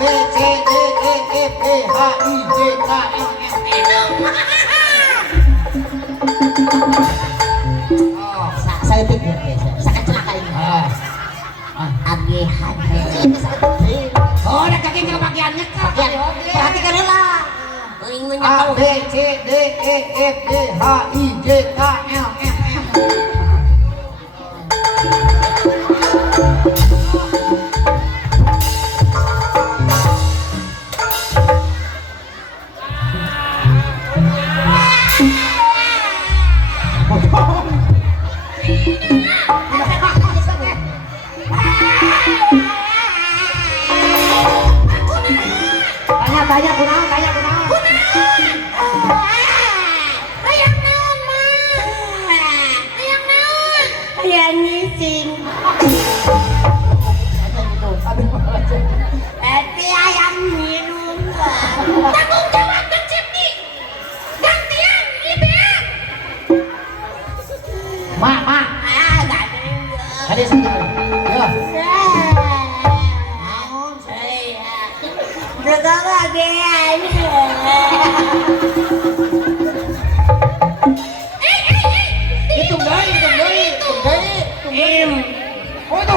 B C D E F G H I J K L M N. Oh, saya pikir saya kecelakaan ini. Agihan. Oh, ada kaki ke bagiannya kak. Perhatikan lah. A B C D E F G H I J K L M N. Tanya kunaon. Hayang naon mah? Hayang naon? Hayang ngising. Hayang minum. Tanggung jawab kecip nih. Gantian Ibea. Mak. Tadi sedih. Ya. Kebahagiaan. Itu gai. Im. Oh itu.